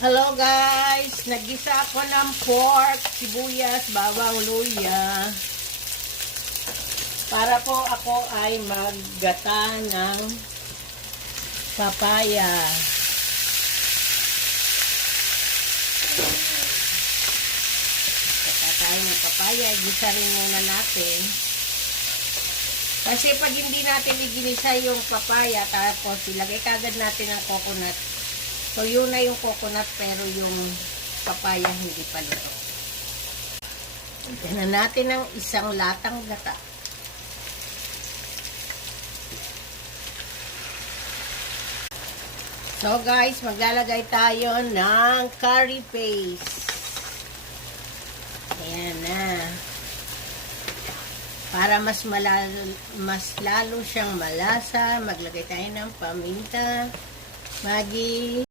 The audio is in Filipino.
Hello guys! Nagisa ako ng pork, sibuyas, bawang, luya. Para po ako ay maggata ng papaya. Gata tayo ng papaya. Gisa rin muna natin. Kasi pag hindi natin iginisa yung papaya, tapos ilagay kagad natin ang coconut. So, yun na yung coconut, pero yung papaya hindi pa luto. Tignan natin ang isang latang gata. So, guys, maglalagay tayo ng curry paste. Ayan na. Para mas lalo siyang malasa, maglagay tayo ng paminta, Maggi,